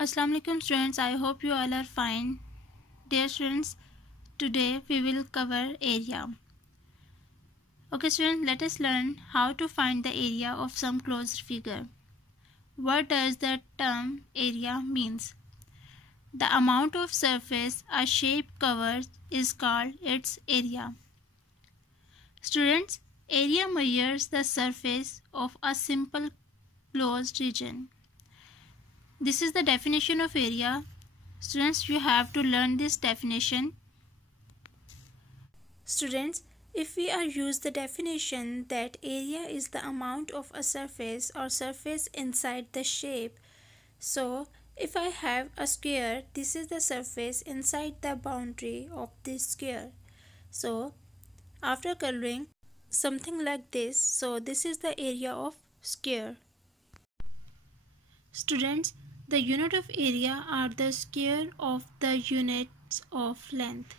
Assalamu alaikum students, I hope you all are fine. Dear students, today we will cover area. Okay students, let us learn how to find the area of some closed figure. What does the term area means? The amount of surface a shape covers is called its area. Students, area measures the surface of a simple closed region. This is the definition of area. Students, you have to learn this definition. Students, if we are use the definition that area is the amount of a surface or surface inside the shape. So, if I have a square, this is the surface inside the boundary of this square. So, after coloring something like this, so this is the area of square. Students, the unit of area are the square of the units of length.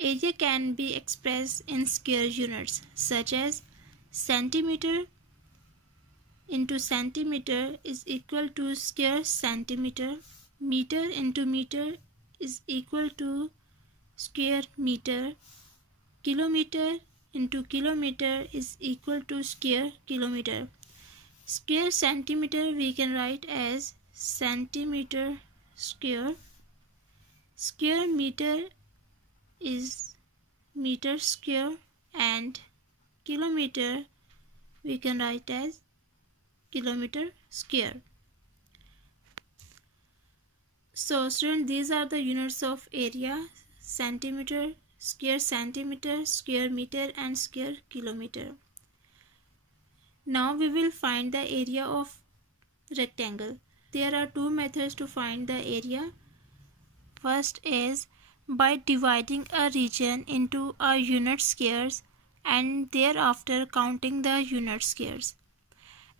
Area can be expressed in square units such as centimeter into centimeter is equal to square centimeter, meter into meter is equal to square meter, kilometer into kilometer is equal to square kilometer. Square centimeter we can write as centimeter square. Square meter is meter square, and kilometer we can write as kilometer square. So students, these are the units of area: centimeter, square meter and square kilometer. Now we will find the area of rectangle. There are two methods to find the area. First is by dividing a region into a unit squares and thereafter counting the unit squares.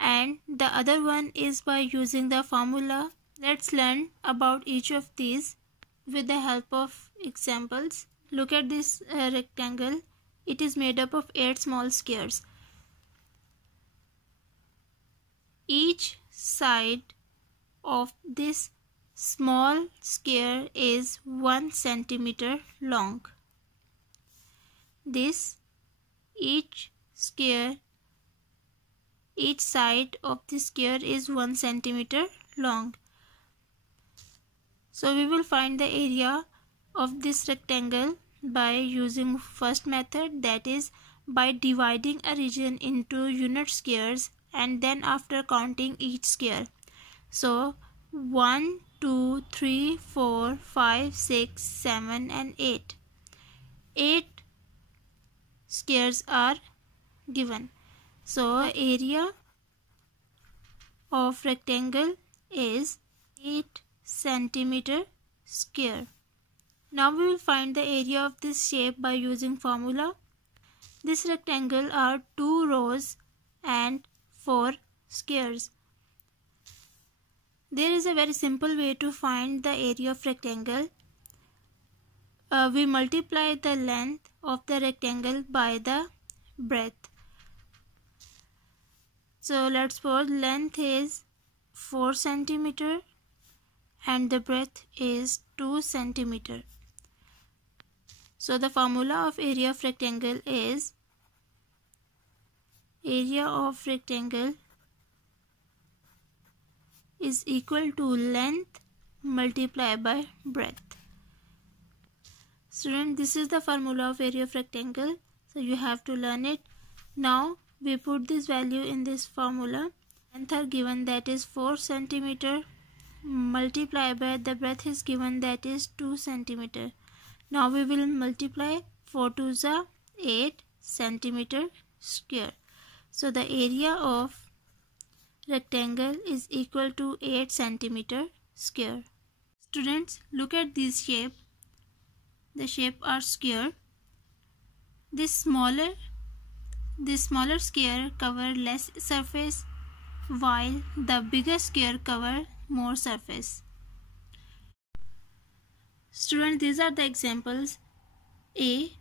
And the other one is by using the formula. Let's learn about each of these with the help of examples. Look at this rectangle. It is made up of 8 small squares. Each side of this small square is 1 centimeter long. Each side of the square is 1 centimeter long. So we will find the area of this rectangle by using first method, that is by dividing a region into unit squares and then after counting each square. So 1, 2, 3, 4, 5, 6, 7 and 8. 8 squares are given. So area of rectangle is 8 centimeter square. Now we will find the area of this shape by using formula. This rectangle are 2 rows and 4 squares. There is a very simple way to find the area of rectangle. We multiply the length of the rectangle by the breadth. So let's suppose length is 4 centimeter and the breadth is 2 centimeter. So the formula of area of rectangle is area of rectangle is equal to length multiplied by breadth. Student, this is the formula of area of rectangle, so you have to learn it. Now we put this value in this formula. Length are given, that is 4 centimeter, multiplied by the breadth is given, that is 2 centimeter. Now we will multiply 4 to the 8 centimeter square. So the area of rectangle is equal to 8 centimeter square. Students, look at this shape. The shape are square. This smaller square cover less surface, while the bigger square cover more surface. Students, these are the examples. A,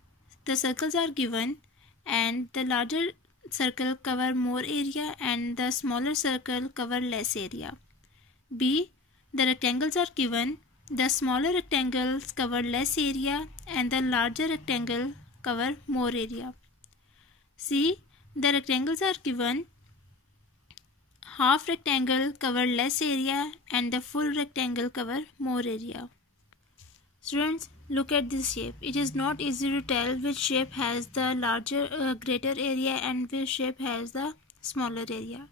the circles are given and the larger circle cover more area and the smaller circle cover less area. B, the rectangles are given, the smaller rectangles cover less area and the larger rectangle cover more area. See, the rectangles are given, half rectangle cover less area and the full rectangle cover more area. Students, look at this shape. It is not easy to tell which shape has the greater area and which shape has the smaller area.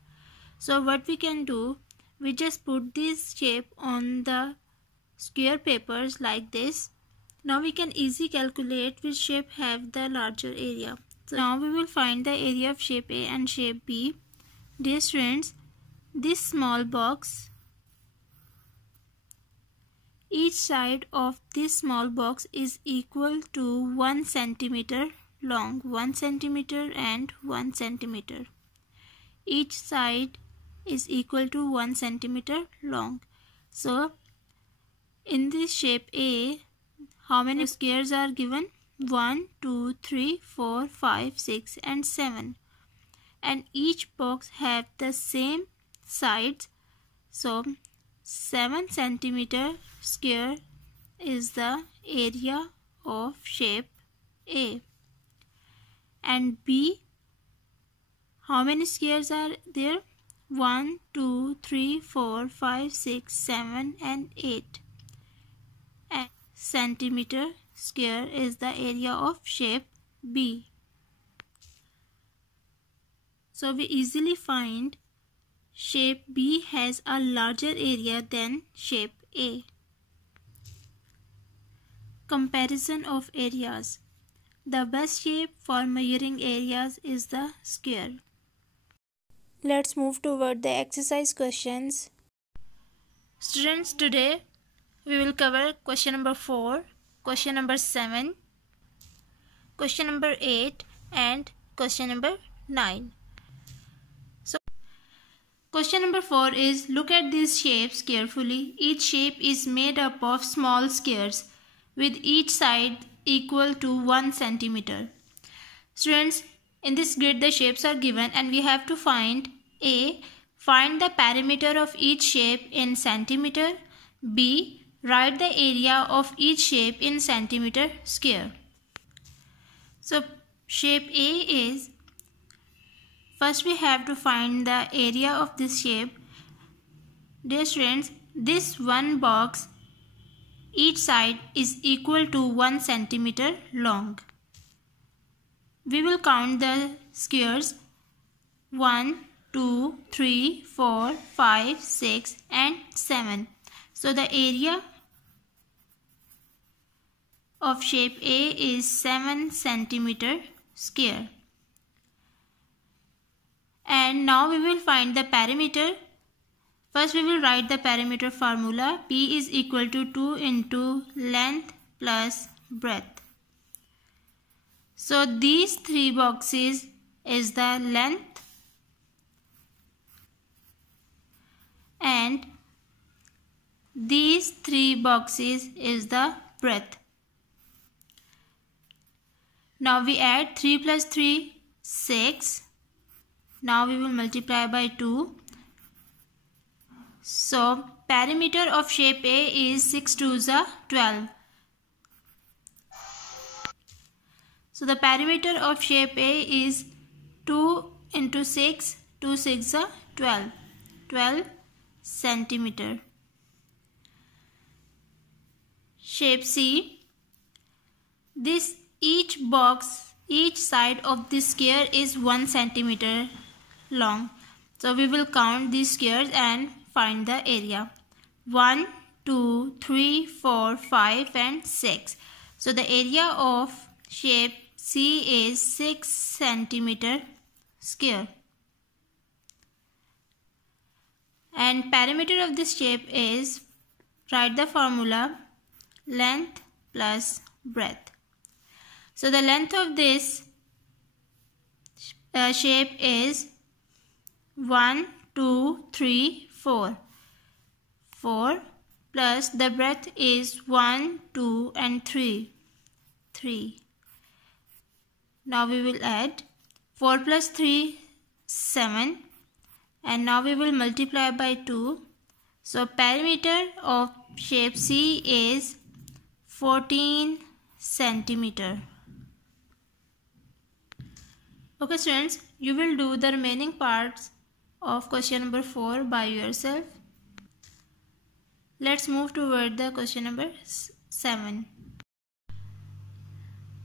So what we can do, we just put this shape on the square papers like this. Now we can easily calculate which shape have the larger area. So now we will find the area of shape A and shape B. Dear students, this small box, each side of this small box is equal to 1 centimeter long, 1 centimeter and 1 centimeter. Each side is equal to 1 centimeter long. So in this shape A, how many squares are given? 1, 2, 3, 4, 5, 6 and 7. And each box have the same sides. So 7 centimeter square is the area of shape A. And B, how many squares are there? 1, 2, 3, 4, 5, 6, 7 and 8. And centimeter square is the area of shape B. So we easily find shape B has a larger area than shape A. Comparison of areas. The best shape for measuring areas is the square. Let's move toward the exercise questions. Students, today we will cover question number 4, question number 7, question number 8 and question number 9. So question number 4 is, look at these shapes carefully. Each shape is made up of small squares with each side equal to 1 centimeter. Students, in this grid the shapes are given and we have to find A. Find the perimeter of each shape in centimeter. B. Write the area of each shape in centimeter square. So shape A is, first we have to find the area of this shape. Dear students, this one box, each side is equal to 1 centimeter long. We will count the squares 1, 2, 3, 4, 5, 6 and 7. So the area of shape A is 7 centimeter square. And now we will find the perimeter. First we will write the perimeter formula. P is equal to 2 into length plus breadth. So these three boxes is the length and these three boxes is the breadth. Now we add 3 plus 3, 6. Now we will multiply by 2. So perimeter of shape A is 6 2s are 12. So the perimeter of shape A is 2 into 6, 2 6 are 12. 12 centimeter. Shape C. This each box, each side of this square is 1 centimeter long. So we will count these squares and find the area. 1, 2, 3, 4, 5 and 6. So the area of shape C is 6 centimeter square. And perimeter of this shape is, write the formula, length plus breadth. So the length of this shape is 1, 2, 3, 4. 4 plus the breadth is 1, 2 and 3. 3. Now we will add 4 plus 3, 7. And now we will multiply by 2. So perimeter of shape C is 14 centimeter. Okay students, you will do the remaining parts of question number 4 by yourself. Let's move toward the question number 7.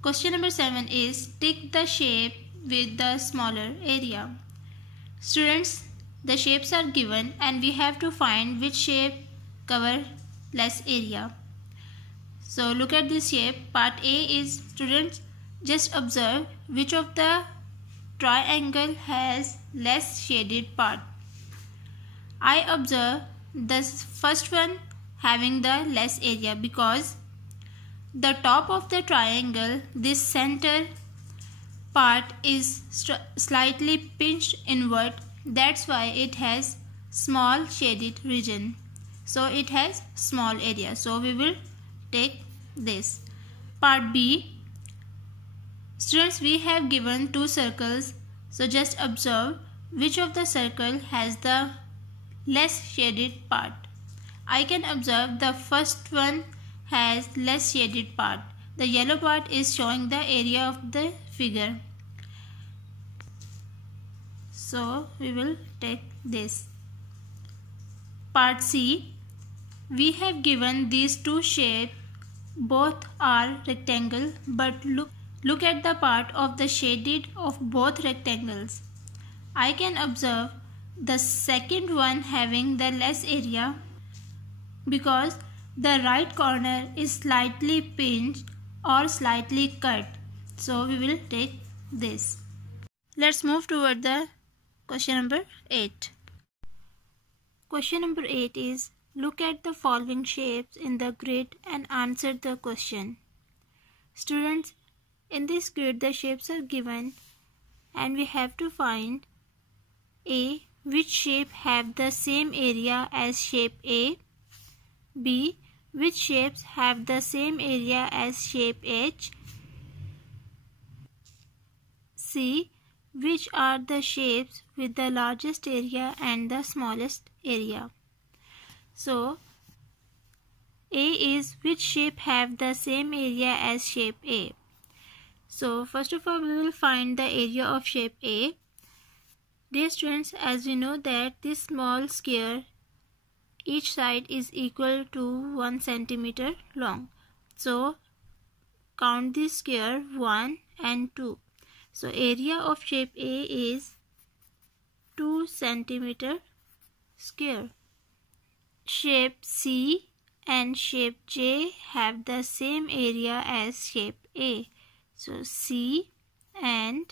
Question number 7 is tick the shape with the smaller area. Students, the shapes are given and we have to find which shape cover less area. So look at this shape. Part A is, students, just observe which of the triangle has less shaded part. I observe the first one having the less area because the top of the triangle, this center part is slightly pinched inward. That's why it has small shaded region. So it has small area. So we will take this. Part B. Students, we have given two circles. So just observe which of the circle has the less shaded part. I can observe the first one has less shaded part. The yellow part is showing the area of the figure. So we will take this. Part C. We have given these two shapes. Both are rectangle, but look at the part of the shaded of both rectangles. I can observe the second one having the less area because the right corner is slightly pinched or slightly cut. So we will take this. Let's move toward the question number 8. Question number 8 is, look at the following shapes in the grid and answer the question. Students, in this grid the shapes are given and we have to find A. Which shape have the same area as shape A? B. Which shapes have the same area as shape H? C. Which are the shapes with the largest area and the smallest area? So, A is which shape have the same area as shape A. So, first of all we will find the area of shape A. Dear students, as we know that this small square, each side is equal to 1 centimeter long. So, count this square 1 and 2. So, area of shape A is 2 centimeter square. Shape C and shape J have the same area as shape A. So, C and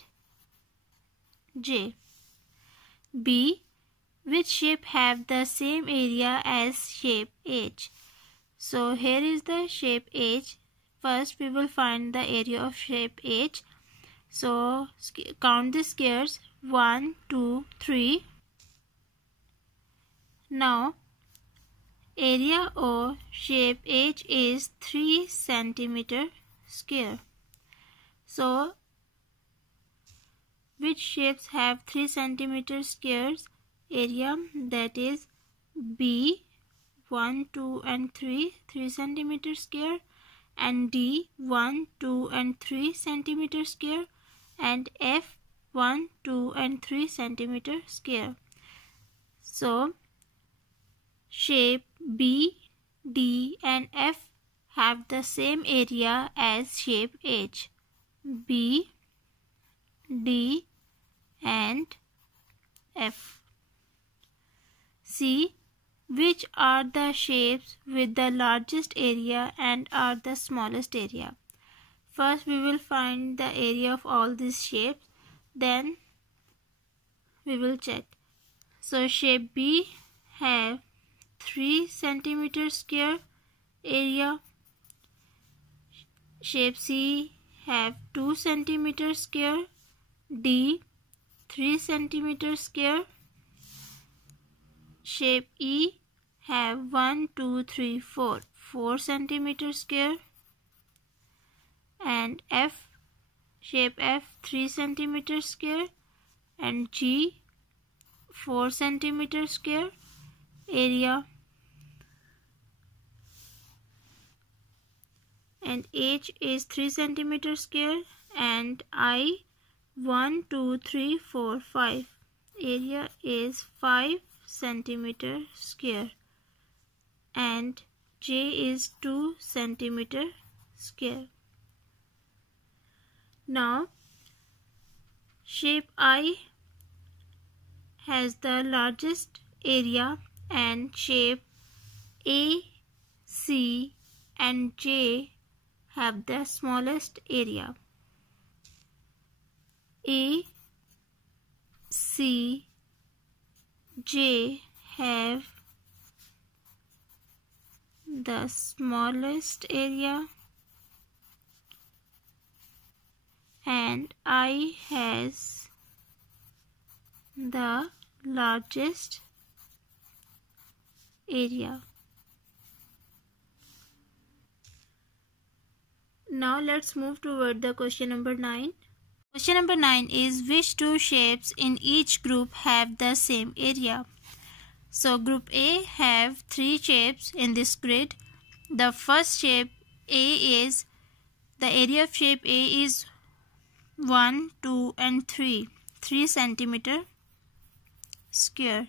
J. B. Which shape have the same area as shape H? So, here is the shape H. First, we will find the area of shape H. So, count the squares 1, 2, 3. Now, area of shape H is 3 centimeter square. So, which shapes have 3 centimeter squares area? That is B 1, 2 and 3 centimeter square, and D 1, 2 and 3 centimeter square, and F 1, 2 and 3 centimeter square. So, shape B, D and F have the same area as shape H. B, D and F. C. Which are the shapes with the largest area and are the smallest area? First we will find the area of all these shapes, then we will check. So shape B have 3 centimeter square area. Shape C have 2 centimeter square. D 3 centimeter square. Shape E have 1, 2, 3, 4 centimeter square, and F, shape F 3 centimeter square, and G 4 centimeter square area. and h is 3 centimeter square, and I 1, 2, 3, 4, 5. Area is 5 centimeter square, and j is 2 centimeter square. Now shape I has the largest area, and shape A, C and J have the smallest area. A, C, J have the smallest area, and I has the largest area. Now let's move toward the question number 9. Question number 9 is, which two shapes in each group have the same area? So group A have 3 shapes in this grid. The first shape A is, the area of shape A is 1, 2 and 3 centimeter square.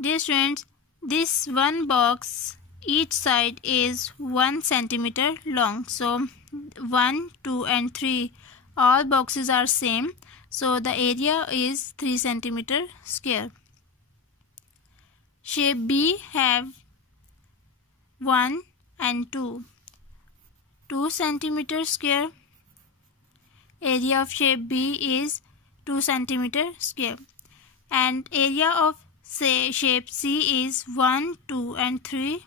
Dear students, this one box, each side is 1 centimeter long. So 1, 2 and 3, all boxes are same. So the area is 3 centimeter square. Shape B have 1 and 2 centimeter square. Area of shape B is 2 centimeter square, and area of shape C is 1, 2 and 3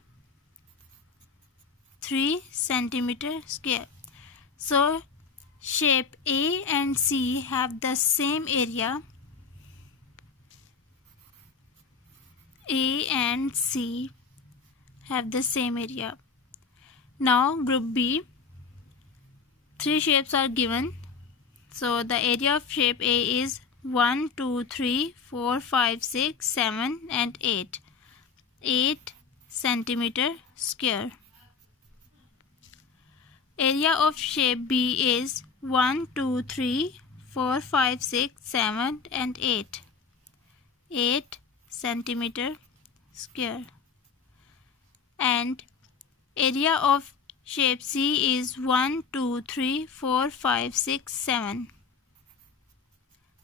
centimeter square. So shape A and C have the same area. A and C have the same area. Now group B, 3 shapes are given. So the area of shape A is 1, 2, 3, 4, 5, 6, 7 and 8 centimeter square. Area of shape B is 1, 2, 3, 4, 5, 6, 7 and 8 centimeter square. And area of shape C is 1, 2, 3, 4, 5, 6,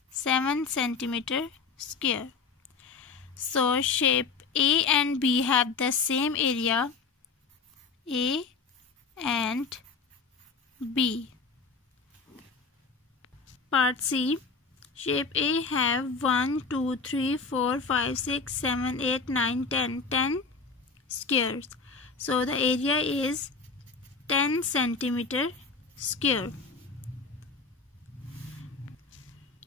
7 centimeter square. So shape A and B have the same area, A and B. Part C. Shape A have 1, 2, 3, 4, 5, 6, 7, 8, 9, 10 squares. So the area is 10 centimeter square.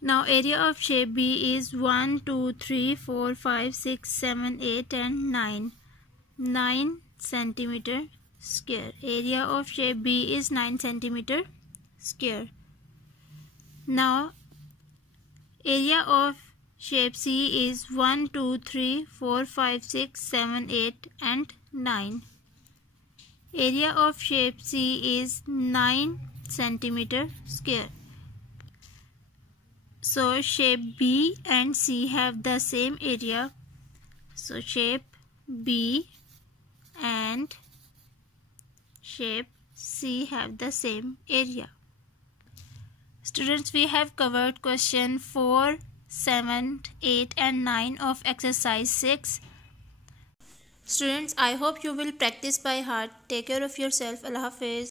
Now area of shape B is 1, 2, 3, 4, 5, 6, 7, 8 and 9 centimeter square. Area of shape B is 9 centimeter square. Now area of shape C is 1, 2, 3, 4, 5, 6, 7, 8 and 9. Area of shape C is 9 centimeter square. So shape B and C have the same area. So shape B and shape C have the same area. Students, we have covered question 4, 7, 8 and 9 of exercise 6. Students, I hope you will practice by heart. Take care of yourself. Allah Hafiz.